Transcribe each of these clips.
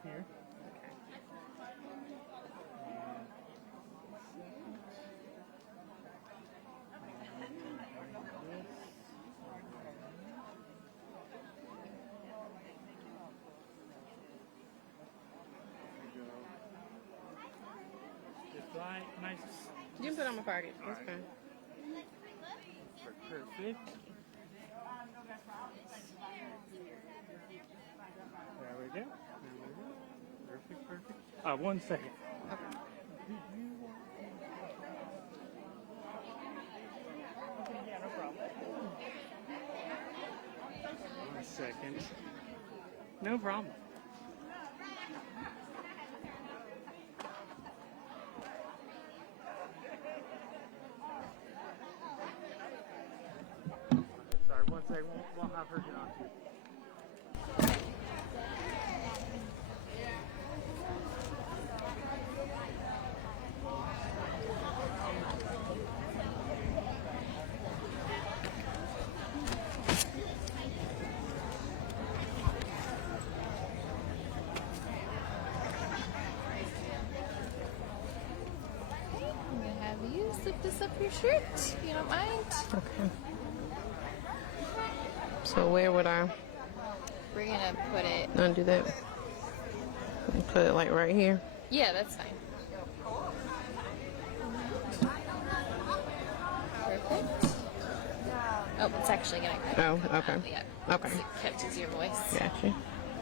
up here. Nice. You can put it on my pocket. That's fine. Perfect. There we go. Perfect, perfect. 1 second. Okay. Yeah, no problem. 1 second. No problem. Sorry, 1 second. We'll have her get on too. I'm gonna have you zip this up your shirt, if you don't mind. Okay. So where would I We're gonna put it. undo that? Put it like right here. Yeah, that's fine. Perfect. Oh, it's actually gonna. Oh, okay. Yeah. Okay. It catches your voice. Gotcha.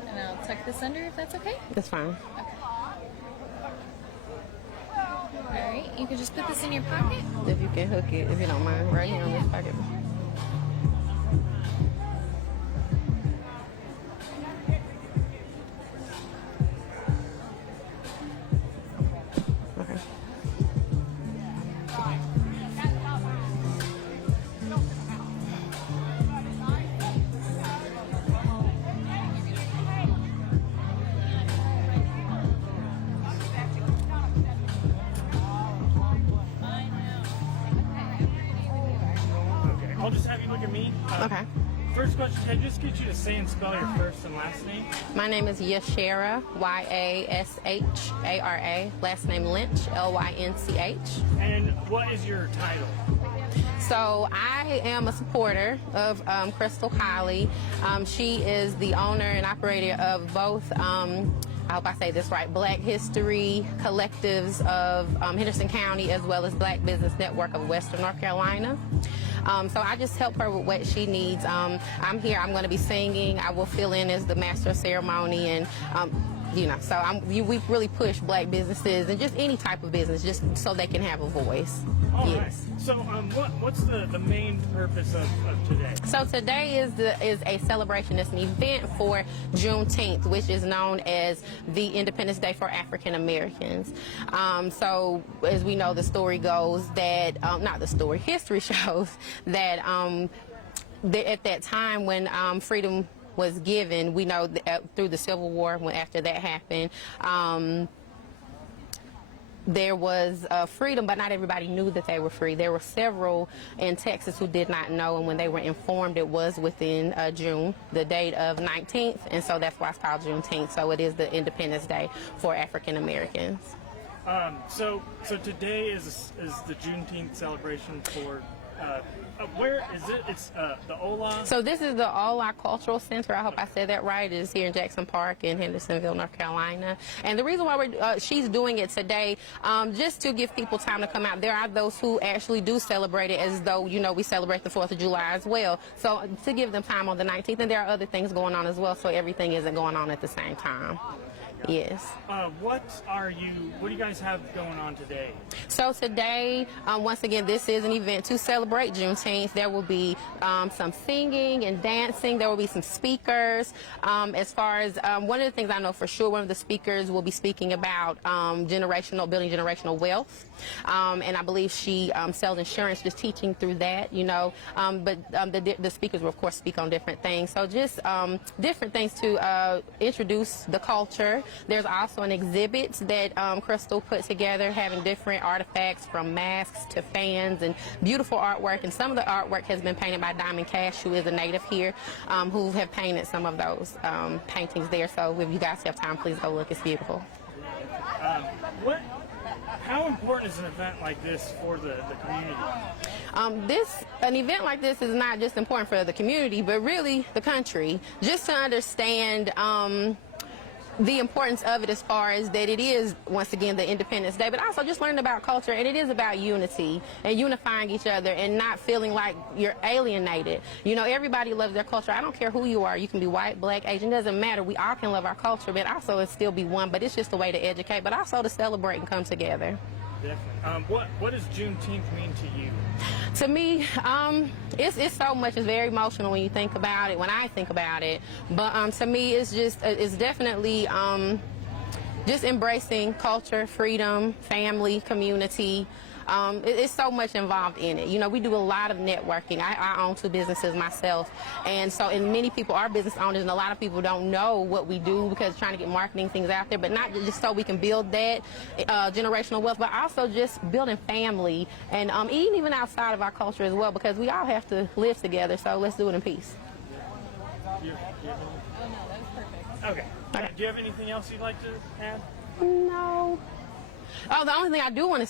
And I'll tuck this under if that's okay. That's fine. All right. You can just put this in your pocket. If you can hook it, if you don't mind, right here on this pocket. Okay. Okay, I'll just have you look at me. Okay. First question, can I just get you to say and spell your first and last name? My name is Yashara, Yashara. Last name Lynch, Lynch. And what is your title? So I am a supporter of Crystal Colley. She is the owner and operator of both, I hope I say this right, Black History Collectives of Henderson County, as well as Black Business Network of Western North Carolina. So I just help her with what she needs. I'm here. I'm going to be singing. I will fill in as the master of ceremony, and so we really push Black businesses and just any type of business, just so they can have a voice. All Yes. right. So what's the main purpose of today? So today is a celebration. It's an event for Juneteenth, which is known as the Independence Day for African Americans. So as we know, the story goes that, history shows that at that time when freedom was given, we know that through the Civil War, after that happened, there was freedom, but not everybody knew that they were free. There were several in Texas who did not know, and when they were informed, it was within June, the date of 19th, and so that's why it's called Juneteenth. So it is the Independence Day for African Americans. So today is the Juneteenth celebration for. Where is it? It's the Ola. So this is the Ola Cultural Center. I hope I said that right. It is here in Jackson Park in Hendersonville, North Carolina. And the reason why she's doing it today, just to give people time to come out. There are those who actually do celebrate it as though, we celebrate the 4th of July as well. So to give them time on the 19th. And there are other things going on as well, so everything isn't going on at the same time. Yes. What do you guys have going on today? So today, once again, this is an event to celebrate Juneteenth. There will be some singing and dancing. There will be some speakers. As far as one of the things I know for sure, one of the speakers will be speaking about building generational wealth. And I believe she sells insurance, just teaching through that, But the speakers will, of course, speak on different things. So just different things to introduce the culture There's also an exhibit that Crystal put together having different artifacts from masks to fans and beautiful artwork. And some of the artwork has been painted by Diamond Cash, who is a native here, who have painted some of those paintings there. So if you guys have time, please go look. It's beautiful. How important is an event like this for the community? An event like this is not just important for the community, but really the country. Just to understand the importance of it as far as that it is, once again, the Independence Day, but also just learning about culture, and it is about unity and unifying each other and not feeling like you're alienated. You know, everybody loves their culture. I don't care who you are. You can be white, black, Asian, doesn't matter. We all can love our culture, but also it still be one, but it's just a way to educate, but also to celebrate and come together. Definitely. What does Juneteenth mean to you? To me, it's so much. It's very emotional when you think about it, when I think about it. But to me, it's definitely just embracing culture, freedom, family, community. It's so much involved in it. You know, we do a lot of networking. I own 2 businesses myself, and many people are business owners, and a lot of people don't know what we do because trying to get marketing things out there, but not just so we can build that generational wealth, but also just building family and even outside of our culture as well, because we all have to live together. So let's do it in peace. Oh no, that was perfect. Okay. Do you have anything else you'd like to add? No. Oh, the only thing I do want to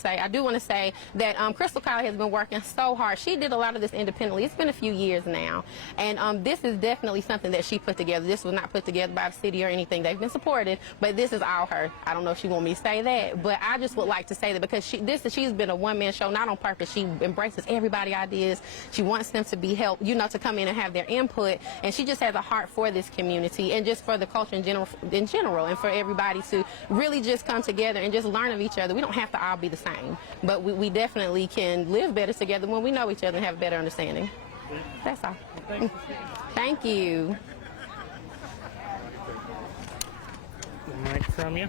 say that Crystal Kylie has been working so hard. She did a lot of this independently. It's been a few years now. And this is definitely something that she put together. This was not put together by the city or anything. They've been supported, but this is all her. I don't know if she want me to say that, but I just would like to say that because she's been a one-man show, not on purpose. She embraces everybody's ideas. She wants them to be helped, you know, to come in and have their input. And she just has a heart for this community and just for the culture in general, and for everybody to really just come together and just learn of each other. We don't have to all be the same, but we definitely can live better together when we know each other and have a better understanding. That's all. Well, Thank you. Mic from you.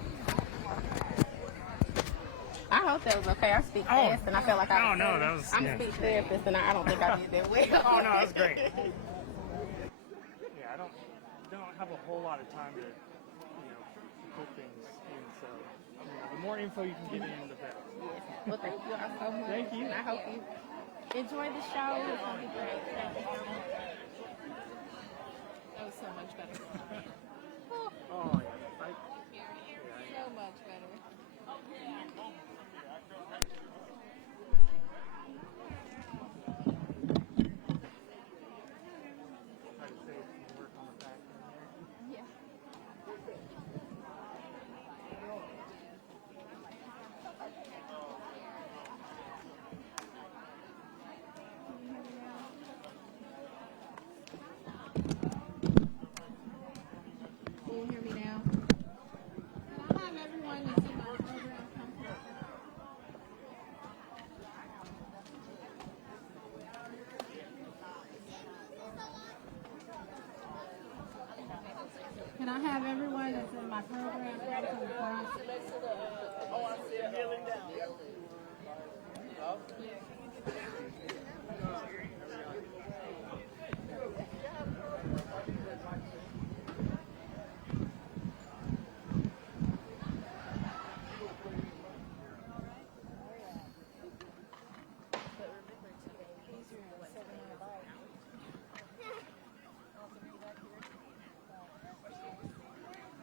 I hope that was okay. I speak fast, and I felt like I was. Oh, no, that was. I'm a speech therapist, and I don't think I did that well. Oh, no, that's great. Yeah, I don't have a whole lot of time to, put things in, so the more info you can get in, the better. Yes. Well, thank you all so much. Thank you. And I hope you enjoy the show. It's gonna be great. Thank you so much. That was so much better. Oh, yeah. So much better. Try to save some work on the back end here. Yeah. Can you hear me now? Can I have everyone that's in my program come forward? Can I have everyone that's in my program come to the front?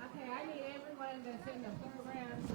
Okay, I need everyone that's in the program to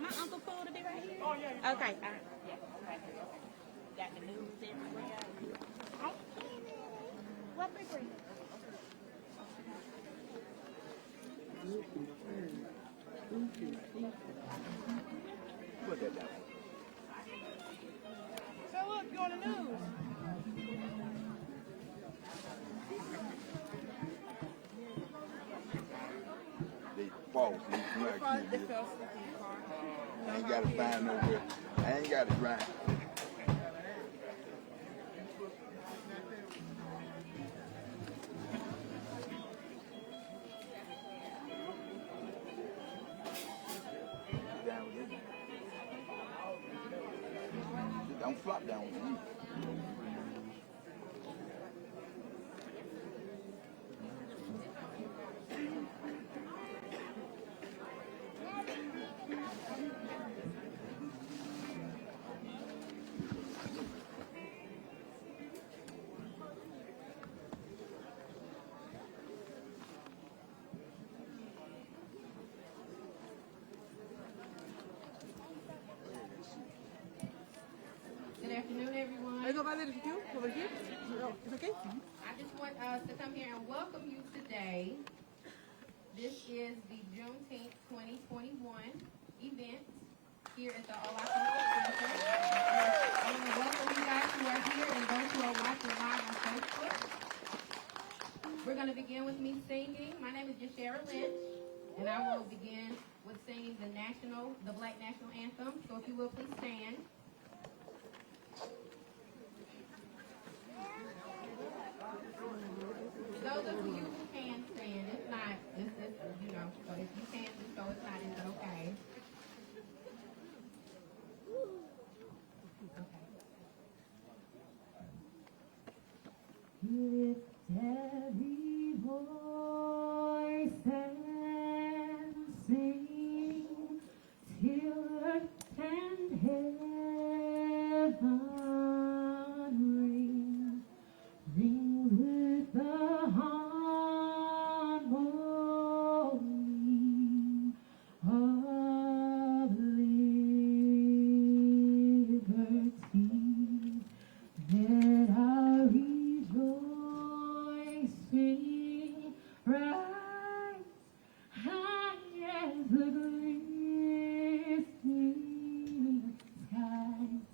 My uncle Pool to be right here? Oh, yeah. Okay. Yeah, right here. Got the news everywhere. Hi, Kenny. What big ring? Put that down. So look, you on the news. They false. They black people. I ain't got to find nowhere. I ain't got to drive. Down with it. Don't flop down with me. This is the Juneteenth 2021 event here at the Owasso Center. I want to welcome you guys who are here and those who are watching live on Facebook. We're going to begin with me singing. My name is Jashara Lynch, and I will begin with singing the Black National Anthem. So if you will, please stand. Those of you who can stand, it's not, so if you can't do so, it's not, it's okay. Lift every voice and sing till earth and heaven ring with the harmony of liberty. Let our rejoicing rise high as the glistening skies.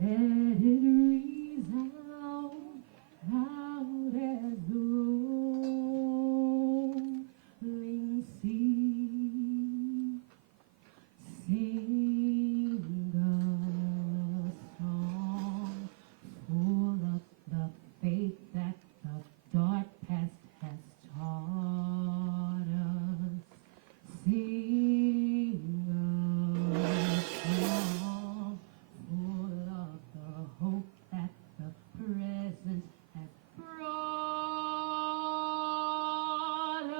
Let it resound loud as the rolling sea. Sing a song full of the faith that the dark past has taught us. Sing a song full of the hope that the present has brought us.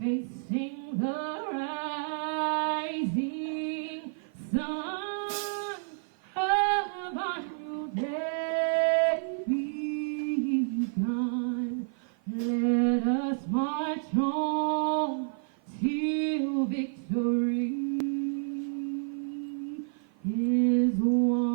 Facing the rising sun of our new day begun. Let us march on till victory is won.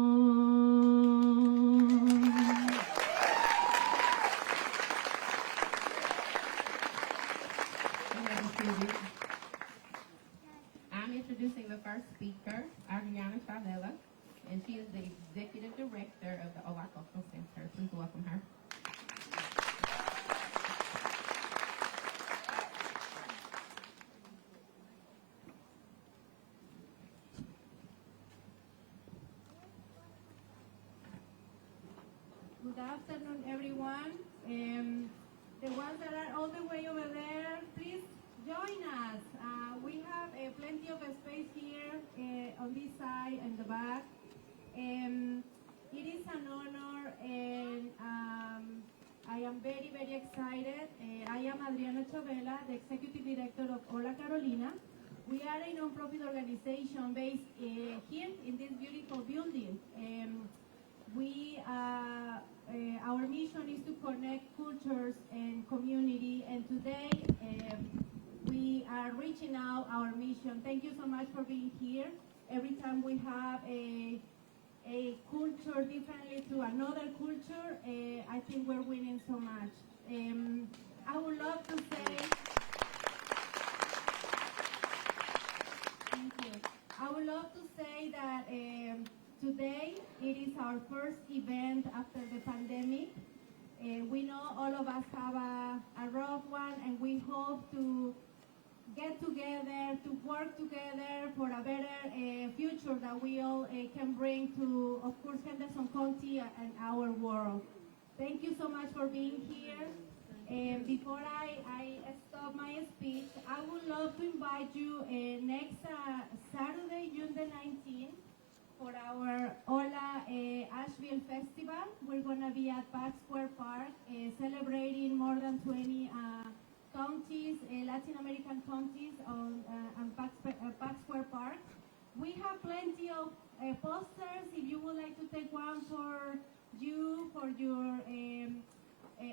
I'm introducing the first speaker, Adriana Chavela, and she is the Executive Director of the Owasso Center. Please welcome her. Good afternoon, everyone. The ones that are all the way over there, please join us. We have plenty of space here on this side and the back. It is an honor, and I am very, very excited. I am Adriana Chavela, the Executive Director of Hola Carolina. We are a non-profit organization based here in this beautiful building. Our mission is to connect cultures and community, and today we are reaching out our mission. Thank you so much for being here. Every time we have a culture differently to another culture, I think we're winning so much. I would love to say, thank you. I would love to say that today it is our first event after the pandemic. We know all of us have a rough one, and we hope to get together, to work together for a better future that we all can bring to, of course, Henderson County and our world. Thank you so much for being here. Before I stop my speech, I would love to invite you next Saturday, June the 19th, for our Hola Asheville Festival. We're going to be at Park Square Park celebrating more than 20 counties, Latin American counties on Park Square Park. We have plenty of posters. If you would like to take one for you, for your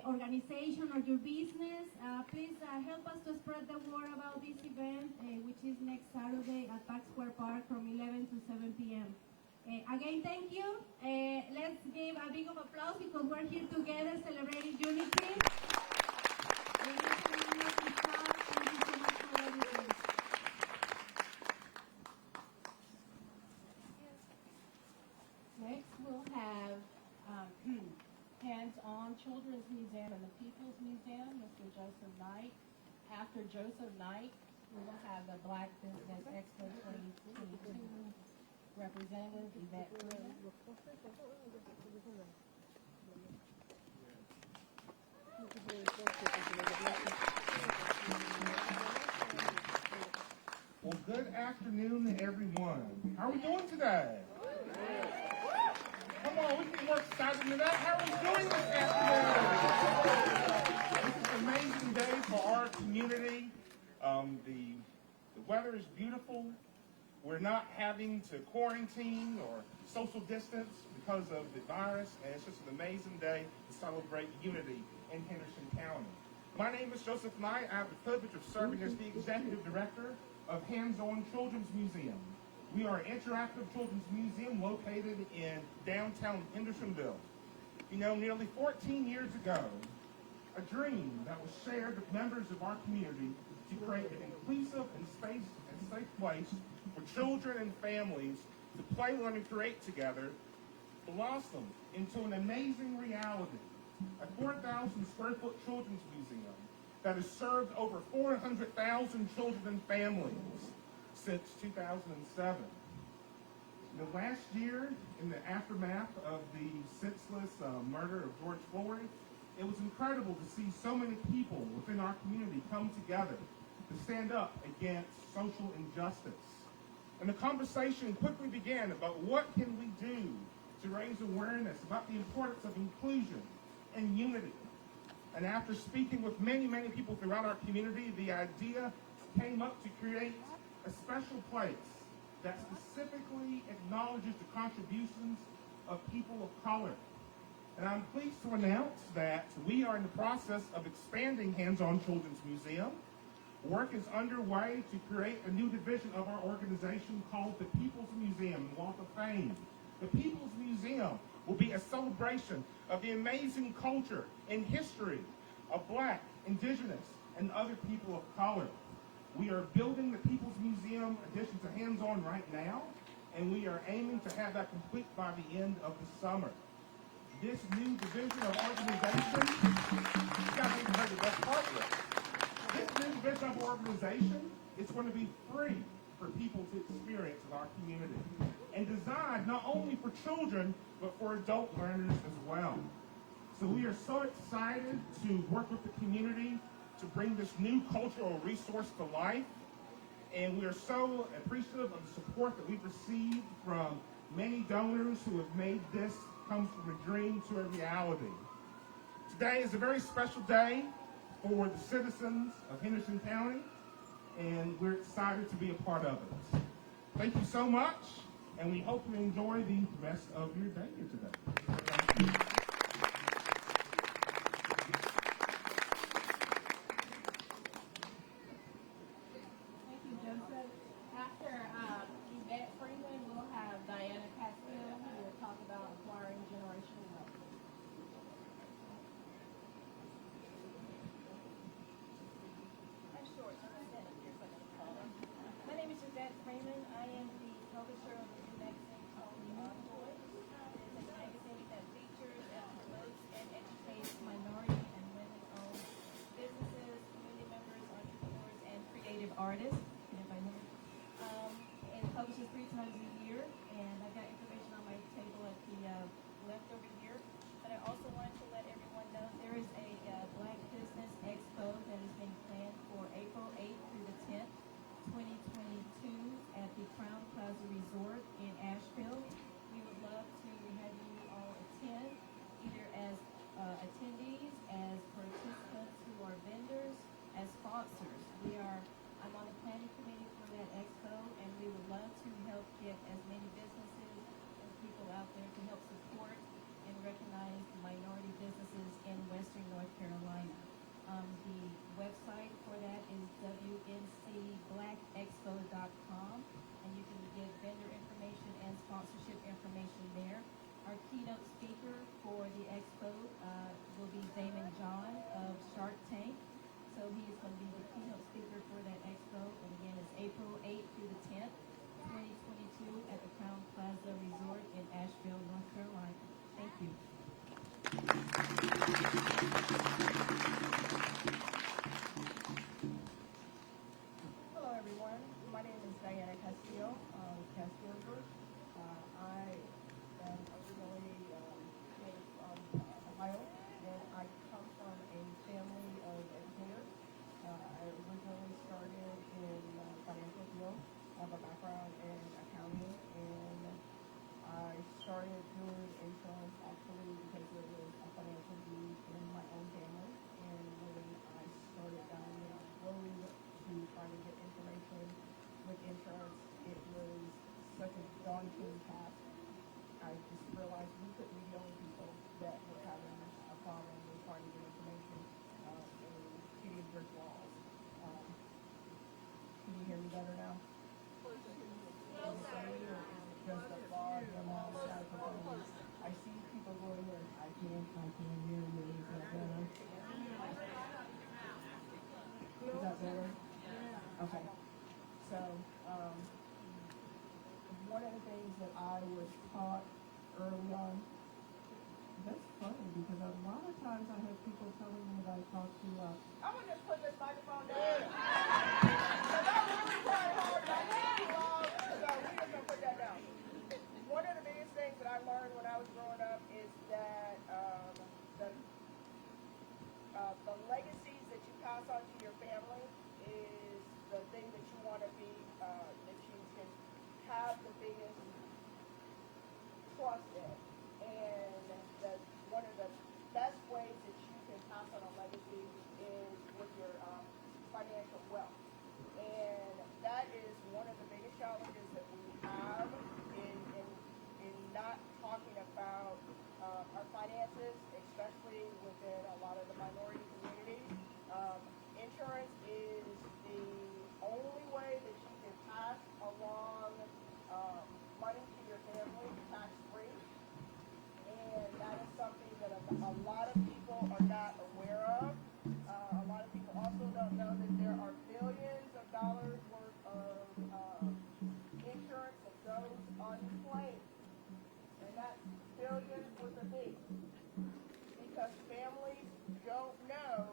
organization or your business, please help us to spread the word about this event, which is next Saturday at Park Square Park from 11 to 7 p.m. Again, thank you. Let's give a big of applause because we're here together celebrating unity. Hands-On Children's Museum and the People's Museum, Mr. Joseph Knight. After Joseph Knight, we will have the Black Business Expo 2022 representative, Yvette Freeman. Well, good afternoon, everyone. How are we doing today? Come on, we can be more excited than that. How are we doing this afternoon? This is an amazing day for our community. The weather is beautiful. We're not having to quarantine or social distance because of the virus, and it's just an amazing day to celebrate unity in Henderson County. My name is Joseph Knight. I have the privilege of serving as the Executive Director of Hands-On Children's Museum. We are an interactive children's museum located in downtown Hendersonville. You know, nearly 14 years ago, a dream that was shared with members of our community to create an inclusive and safe place for children and families to play, learn, and create together blossomed into an amazing reality. A 4,000 square foot children's museum that has served over 400,000 children and families since 2007. The last year, in the aftermath of the senseless murder of George Floyd, it was incredible to see so many people within our community come together to stand up against social injustice. And the conversation quickly began about what can we do to raise awareness about the importance of inclusion and unity. And after speaking with many, many people throughout our community, the idea came up to create a special place that specifically acknowledges the contributions of people of color. And I'm pleased to announce that we are in the process of expanding Hands-On Children's Museum. Work is underway to create a new division of our organization called the People's Museum, Walk of Fame. The People's Museum will be a celebration of the amazing culture and history of Black, Indigenous, and other people of color. We are building the People's Museum addition to Hands-On right now, and we are aiming to have that complete by the end of the summer. This new division of organization, you guys haven't heard the best part yet. This new division of organization is going to be free for people to experience in our community, and designed not only for children, but for adult learners as well. So we are so excited to work with the community to bring this new cultural resource to life. And we are so appreciative of the support that we've received from many donors who have made this come from a dream to a reality. Today is a very special day for the citizens of Henderson County, and we're excited to be a part of it. Thank you so much, and we hope you enjoy the rest of your day here today. Thank you. Thank you, Joseph. After Yvette Freeman, we'll have Diana Castile, who will talk about acquiring generational wealth. I'm short, so I'm standing here so I can call them. My name is Yvette Freeman. I am the publisher of a new magazine called The Envoy. It is a magazine that features and promotes and educates minority and women-owned businesses, community members, entrepreneurs, and creative artists. It publishes 3 times a year, and I've got information on my table at the left over here. But I also wanted to let everyone know there is a Black Business Expo that is being planned for April 8th through the 10th, 2022 at the Crown Plaza Resort in Asheville. We would love to have you all attend, either as attendees, as participants who are vendors, as sponsors. I'm on the planning committee for that expo, and we would love to help get as many businesses and people out there to help support and recognize the minority businesses in Western North Carolina. The website for that is wncblackexpo.com, and you can get vendor information and sponsorship information there. Our keynote speaker for the expo will be Damon John of Shark Tank. So he is going to be the keynote speaker for that expo. And again, it's April 8th through the 10th, 2022 at the Crown Plaza Resort in Asheville, North Carolina. Thank you. started doing insurance actually because there was a financial need in my own family. And when I started down the road to trying to get information with insurance, it was such a daunting task. I just realized we couldn't be the only people that were having a problem with trying to get information and hitting brick walls. Can you hear me better now? Just a volume on the microphones. I see people going here. I can't hear you. Is that better? Is that better? Okay. So, one of the things that I was taught early on, that's funny because a lot of times I have people telling me that I talk too loud. I'm gonna just put this microphone down. Because I'm really trying hard and I talk too loud, so we're just gonna put that down. One of the biggest things that I learned when I was growing up is that the legacies that you pass on to your family is the thing that you want to be, that you can have the biggest trust in. And one of the best ways that you can pass on a legacy is with your financial wealth. And that is one of the biggest challenges that we have in not talking about our finances, especially within a lot of the minority communities. Insurance is the only way that you can pass along money to your family tax-free. And that is something that a lot of people are not aware of. A lot of people also don't know that there are billions of dollars worth of insurance that goes unclaimed. And that billions with a B. Because families don't know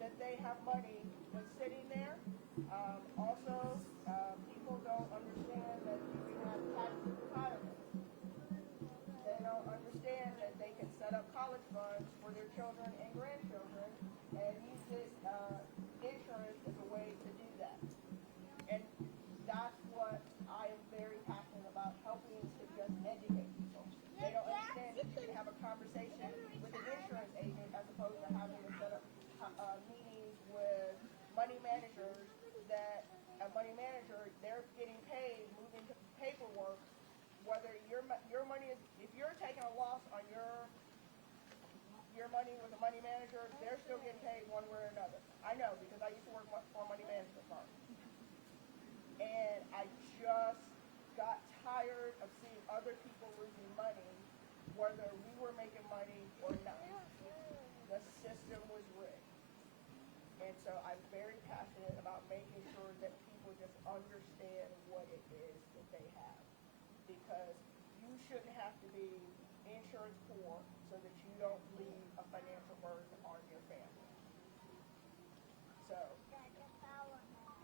that they have money that's sitting there. Also, people don't understand that you can have tax retirement. They don't understand that they can set up college funds for their children and grandchildren and use it, insurance as a way to do that. And that's what I am very passionate about, helping to just educate people. They don't understand that you can have a conversation with an insurance agent as opposed to having to set up meetings with money managers that a money manager, they're getting paid moving paperwork. Whether your money is, if you're taking a loss on your money with a money manager, they're still getting paid one way or another. I know because I used to work for a money management firm. And I just got tired of seeing other people losing money, whether we were making money or not. The system was rigged. And so I'm very passionate about making sure that people just understand what it is that they have. Because you shouldn't have to be insurance poor so that you don't leave a financial burden on your family. So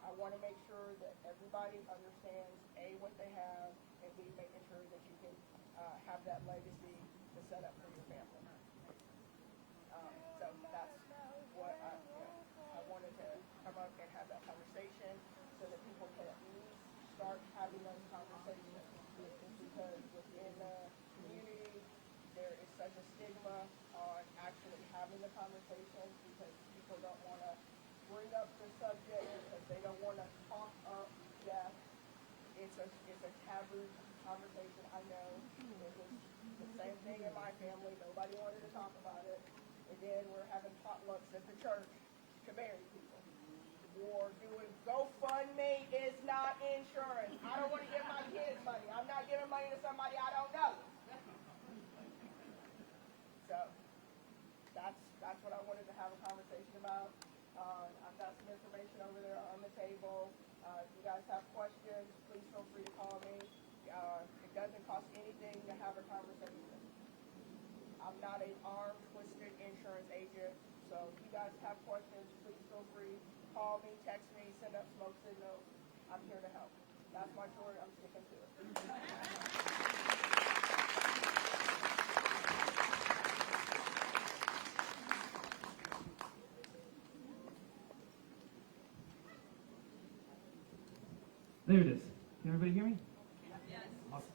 I want to make sure that everybody understands A, what they have, and B, making sure that you can have that legacy to set up for your family. So that's what I wanted to come up and have that conversation so that people can at least start having those conversations. Because within the community, there is such a stigma on actually having the conversation because people don't want to bring up the subject because they don't want to talk up death. It's a taboo conversation. I know it was the same thing in my family. Nobody wanted to talk about it. And then we're having potlucks at the church to bury people. Or doing GoFundMe is not insurance. I don't want to give my kids money. I'm not giving money to somebody I don't know. So that's what I wanted to have a conversation about. I've got some information over there on the table. If you guys have questions, please feel free to call me. It doesn't cost anything to have a conversation. I'm not an arm-twisted insurance agent, so if you guys have questions, please feel free. Call me, text me, send up smoke signals. I'm here to help. That's my story. I'm sticking to it. There it is. Can everybody hear me? Yes. Awesome.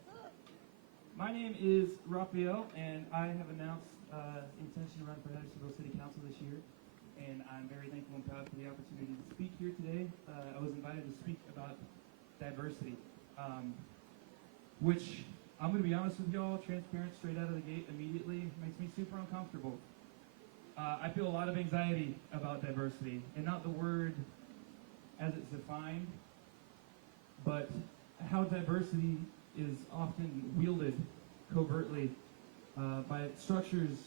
My name is Raphael, and I have announced intention to run for Hendersonville City Council this year. And I'm very thankful and proud for the opportunity to speak here today. I was invited to speak about diversity, which I'm going to be honest with y'all, transparent straight out of the gate immediately, makes me super uncomfortable. I feel a lot of anxiety about diversity, and not the word as it's defined, but how diversity is often wielded covertly by structures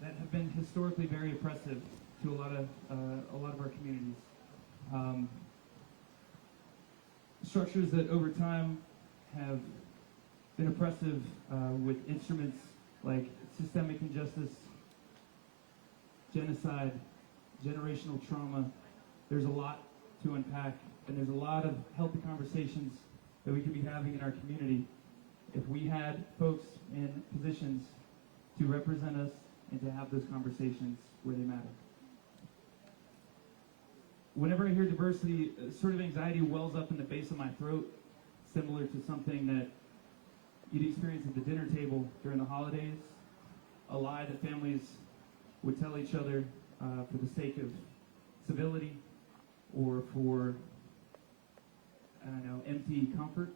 that have been historically very oppressive to a lot of our communities. Structures that over time have been oppressive with instruments like systemic injustice, genocide, generational trauma. There's a lot to unpack, and there's a lot of healthy conversations that we could be having in our community if we had folks in positions to represent us and to have those conversations where they matter. Whenever I hear diversity, sort of anxiety wells up in the base of my throat, similar to something that you'd experience at the dinner table during the holidays, a lie that families would tell each other for the sake of civility or for, I don't know, empty comfort.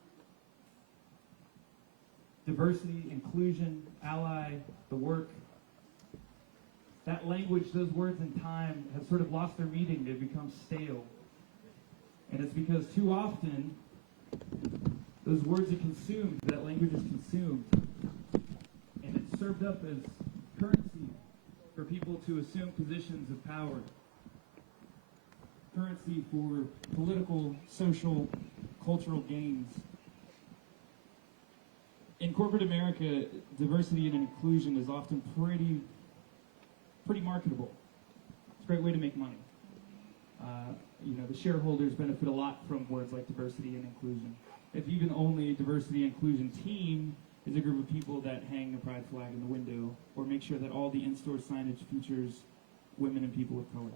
Diversity, inclusion, ally, the work. That language, those words in time have sort of lost their meaning. They've become stale. And it's because too often those words are consumed, that language is consumed. And it's served up as currency for people to assume positions of power. Currency for political, social, cultural gains. In corporate America, diversity and inclusion is often pretty marketable. It's a great way to make money. The shareholders benefit a lot from words like diversity and inclusion. If even only a diversity and inclusion team is a group of people that hang a pride flag in the window or make sure that all the in-store signage features women and people of color.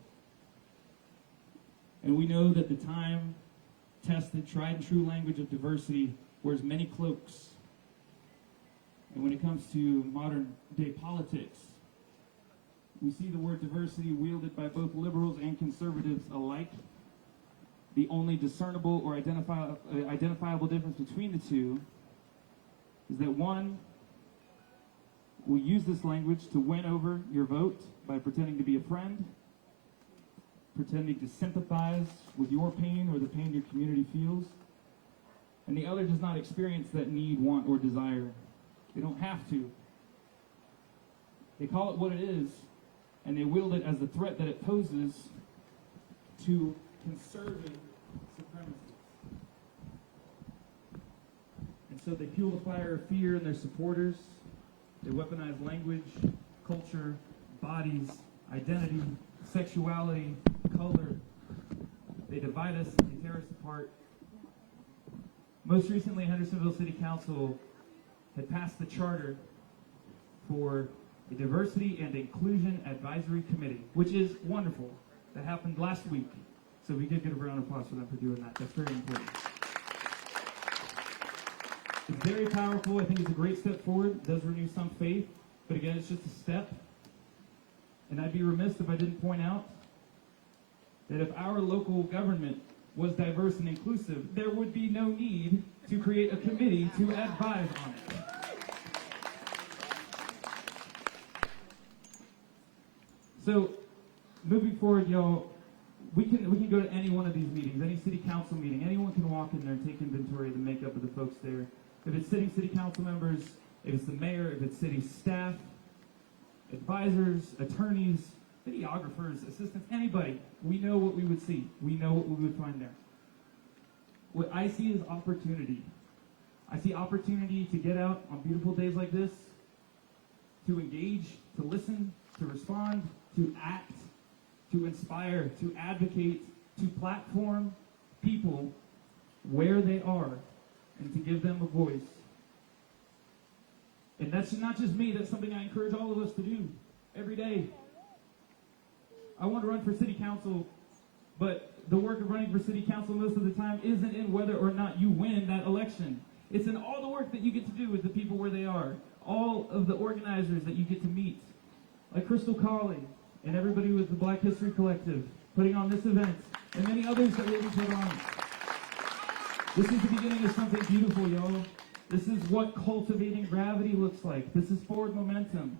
And we know that the time-tested, tried-and-true language of diversity wears many cloaks. And when it comes to modern-day politics, we see the word diversity wielded by both liberals and conservatives alike. The only discernible or identifiable difference between the two is that one will use this language to win over your vote by pretending to be a friend, pretending to sympathize with your pain or the pain your community feels, and the other does not experience that need, want, or desire. They don't have to. They call it what it is, and they wield it as the threat that it poses to conserving supremacy. And so they fuel the fire of fear in their supporters. They weaponize language, culture, bodies, identity, sexuality, color. They divide us, they tear us apart. Most recently, Hendersonville City Council had passed the charter for a Diversity and Inclusion Advisory Committee, which is wonderful. That happened last week. So we did get a round of applause for them for doing that. That's very important. It's very powerful. I think it's a great step forward. It does renew some faith. But again, it's just a step. And I'd be remiss if I didn't point out that if our local government was diverse and inclusive, there would be no need to create a committee to advise on it. So, moving forward, y'all, we can go to any one of these meetings, any city council meeting. Anyone can walk in there and take inventory of the makeup of the folks there. If it's sitting city council members, if it's the mayor, if it's city staff, advisors, attorneys, videographers, assistants, anybody, we know what we would see. We know what we would find there. What I see is opportunity. I see opportunity to get out on beautiful days like this, to engage, to listen, to respond, to act, to inspire, to advocate, to platform people where they are, and to give them a voice. And that's not just me, that's something I encourage all of us to do every day. I want to run for city council, but the work of running for city council most of the time isn't in whether or not you win that election. It's in all the work that you get to do with the people where they are, all of the organizers that you get to meet, like Crystal Colley and everybody with the Black History Collective, putting on this event, and many others that will be put on. This is the beginning of something beautiful, y'all. This is what cultivating gravity looks like. This is forward momentum.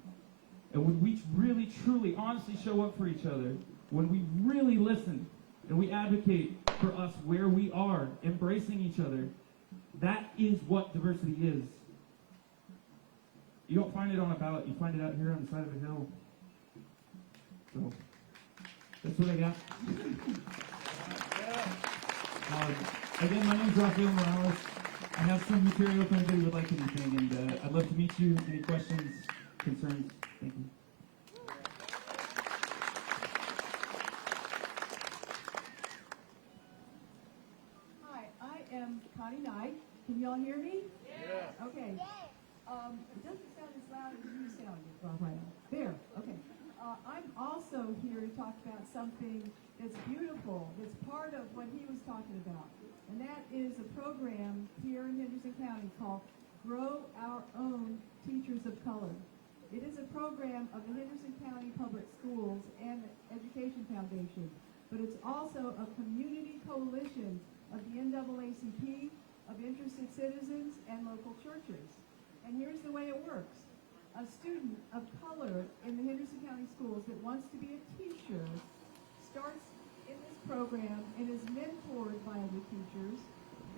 And when we really, truly, honestly show up for each other, when we really listen and we advocate for us where we are, embracing each other, that is what diversity is. You don't find it on a ballot. You find it out here on the side of a hill. So, that's what I got. Again, my name is Rafael Morales. I have some material if anybody would like anything, and I'd love to meet you. Any questions, concerns? Thank you. Hi, I am Connie Knight. Can y'all hear me? Yeah. Okay. It doesn't sound as loud as you sound, Rafael. There. Okay. I'm also here to talk about something that's beautiful, that's part of what he was talking about. And that is a program here in Henderson County called Grow Our Own Teachers of Color. It is a program of the Henderson County Public Schools and the Education Foundation, but it's also a community coalition of the NAACP, of interested citizens, and local churches. And here's the way it works. A student of color in the Henderson County Schools that wants to be a teacher starts in this program and is mentored by other teachers.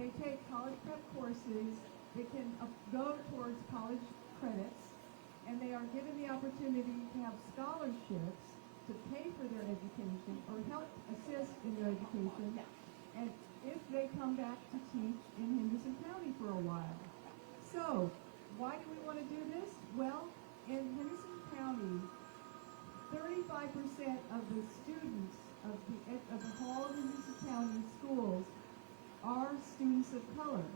They take college prep courses. They can go towards college credits, and they are given the opportunity to have scholarships to pay for their education or help assist in their education, and if they come back to teach in Henderson County for a while. So, why do we want to do this? Well, in Henderson County, 35% of the students of the whole Henderson County schools are students of color.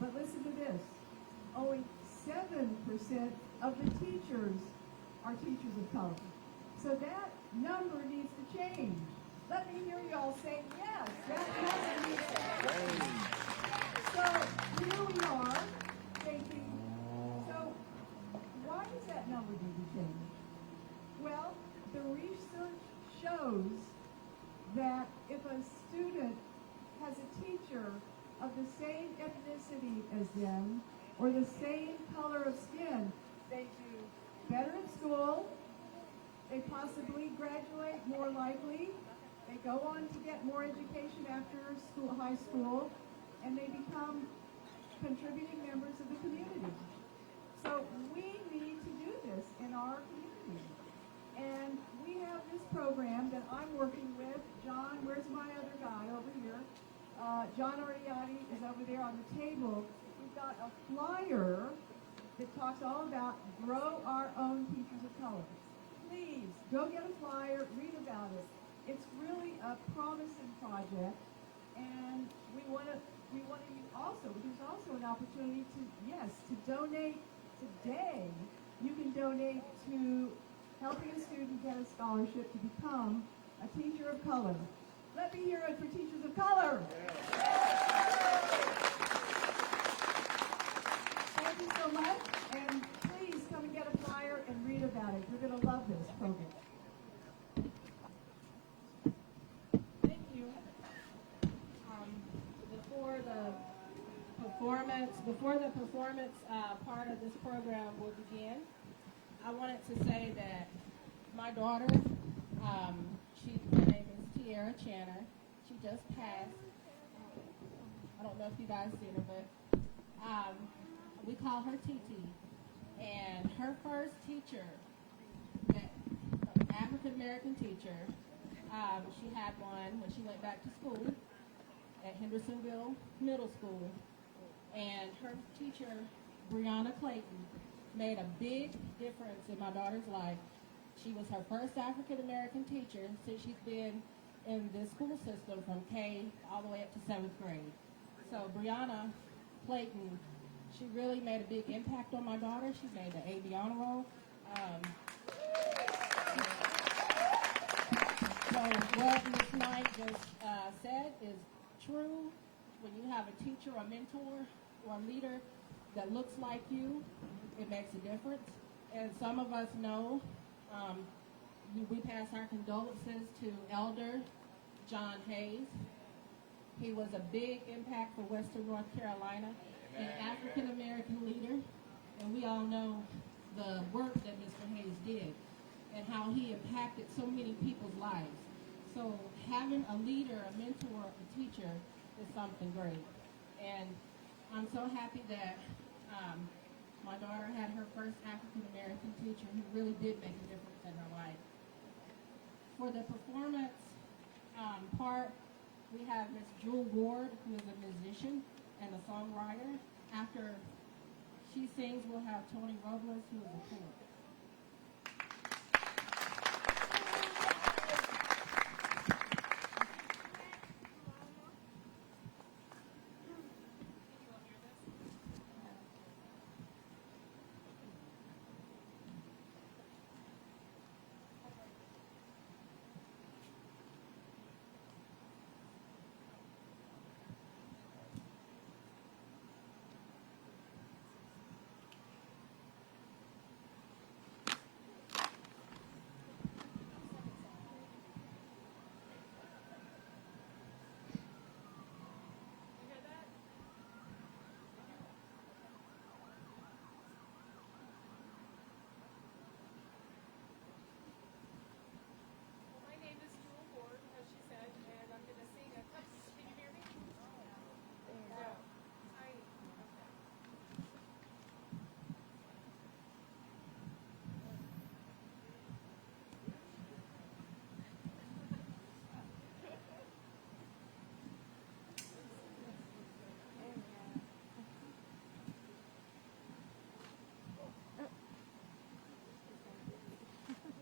But listen to this. Only 7% of the teachers are teachers of color. So that number needs to change. Let me hear y'all say yes. That number needs to change. So here we are thinking, so why does that number need to change? Well, the research shows that if a student has a teacher of the same ethnicity as them or the same color of skin, they do better in school, they possibly graduate more likely, they go on to get more education after school, high school, and they become contributing members of the community. So we need to do this in our community. And we have this program that I'm working with. John, where's my other guy over here? John Ariati is over there on the table. We've got a flyer that talks all about Grow Our Own Teachers of Color. Please, go get a flyer, read about it. It's really a promising project, and we want to use also, there's also an opportunity to, yes, to donate today. You can donate to helping a student get a scholarship to become a teacher of color. Let me hear it for teachers of color. Thank you so much, and please come and get a flyer and read about it. You're going to love this program. Thank you. Before the performance part of this program will begin, I wanted to say that my daughter, her name is Tiara Channer. She just passed. I don't know if you guys seen her, but we call her TT. And her first teacher, African American teacher, she had one when she went back to school at Hendersonville Middle School. And her teacher, Brianna Clayton, made a big difference in my daughter's life. She was her first African American teacher since she's been in this school system from K all the way up to 7th grade. So Brianna Clayton, she really made a big impact on my daughter. She made the AB honor roll. So what Ms. Knight just said is true. When you have a teacher or mentor or a leader that looks like you, it makes a difference. And some of us know, we pass our condolences to Elder John Hayes. He was a big impact for Western North Carolina, an African American leader, and we all know the work that Mr. Hayes did and how he impacted so many people's lives. So having a leader, a mentor, a teacher is something great. And I'm so happy that my daughter had her first African American teacher who really did make a difference in her life. For the performance part, we have Miss Jewel Ward, who is a musician and a songwriter. After she sings, we'll have Tony Robles, who is a poet. My name is Jewel Ward, as she said, and I'm going to sing a couple. Can you hear me? No. Tiny. Okay.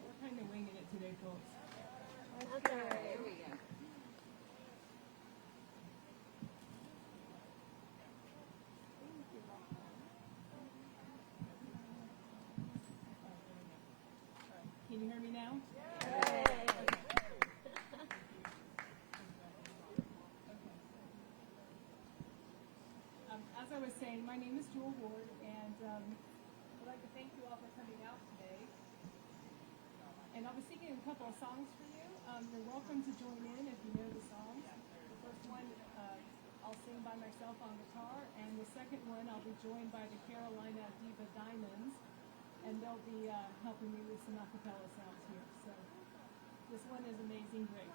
We're kind of winging it today, folks. Can you hear me now? As I was saying, my name is Jewel Ward, and I'd like to thank you all for coming out today. And I'll be singing a couple of songs for you. You're welcome to join in if you know the songs. The first one I'll sing by myself on guitar, and the second one I'll be joined by the Carolina Diva Diamonds, and they'll be helping me with some a cappella sounds here. So this one is Amazing Grace.